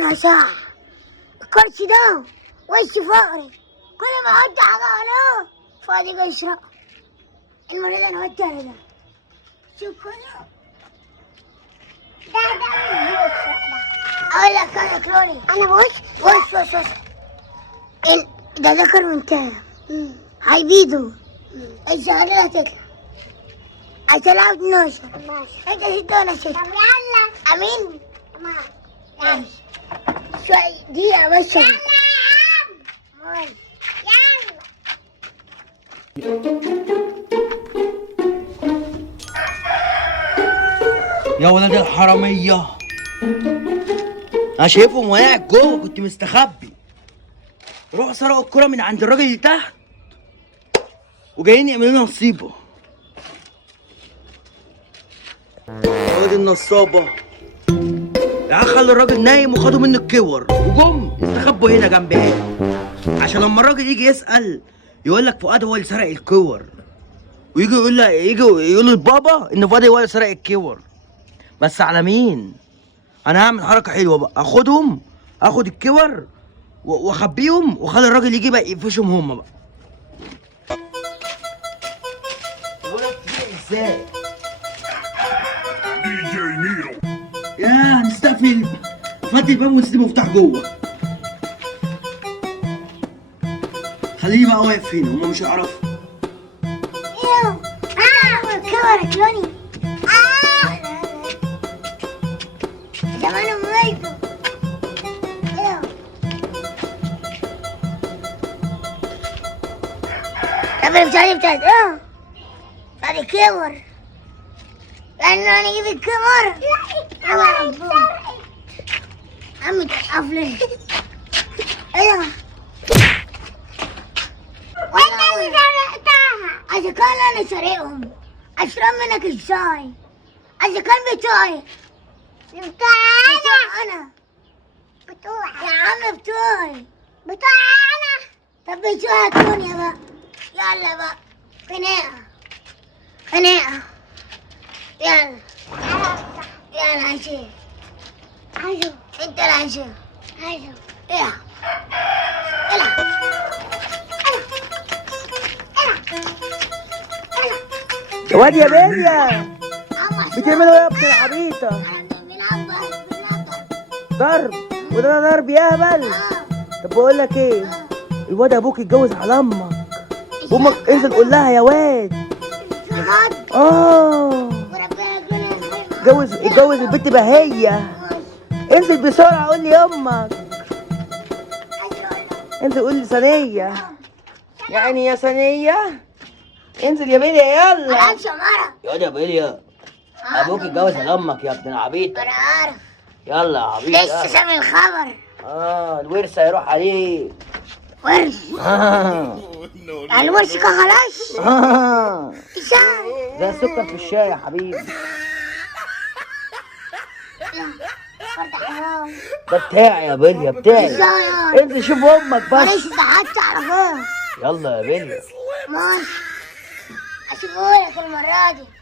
انا صح. الكرسي ده وش فقري، كل ما احط حاجه عليه فاضي يشرق. المره دي انا قلت على ده. شوف كله ده اقول لك انا كلوني. انا بص ده ذكر وانتهى. هيبيدوا الشغلة هتطلع. هتلعب 12. ماشي. انت تدونا 6. طب يلا. امين. ماشي. شوية دقيقة بس. يلا يا عم. ماشي. يا ولاد الحرامية، انا شايفهم واقع جوه، كنت مستخبي. روحوا سرقوا الكرة من عند الراجل اللي تحت وجايين يعملوا لنا نصيبة. يا واد النصابة، يا خلوا الراجل نايم وخدوا منه الكور وجم استخبوا هنا جنب هنا، عشان لما الراجل يجي يسأل يقول لك فؤاد هو اللي سرق الكور، ويجي يقول لبابا ان فؤاد هو اللي سرق الكور. بس على مين؟ انا هعمل حركه حلوه بقى، اخد الكور واخبيهم واخلي الراجل يجي بقى يقفشهم هم بقى. ازاي؟ دي جي نيرو. يا نستقفل، فتح الباب ونسيب المفتاح جوه. خليه بقى واقف هنا، هم مش هيعرفوا. الكور كلوني. السلام عليكم. طب الفطار بتاعت بعد الكور، لأنه أنا أجيب الكور. عم تقف لي. إيه ده؟ وأنت اللي سرقتها. إذا كان أنا سارقهم أشرب منك الشاي. إذا كان بتوعي. أنا يا عم بتوعي أنا. طب بتوعي كوني بقى. يلا بقى خناقة. يلا عشان انت العشان. يلا يا واد يا بيليا، بتعملوا ايه يا ابن العبيطة؟ ضرب، وده ضرب يا هبل. طب بقول لك ايه، الواد ابوك يتجوز على امك، امك انزل قول لها يا واد. اتجوز البنت بهية. انزل بسرعة قول لي امك. انزل قول لي ثانية، يعني يا ثانية. انزل يا بيليا يلا. يا واد يا بيليا، ابوك اتجوز على امك يا ابن العبيطة. انا عارف. يلا يا عبيط. لسه سامع الخبر. الورث هيروح عليه. ورث؟ الورث كان خلاص؟ ازاي؟ زي السكر في الشاي يا حبيبي. ده بتاعي يا بيليا، بتاعي. انزل شوف امك بس. معلش ده حتى اعرفها. يلا يا بيليا. ماشي. اشوفهولك المرة دي.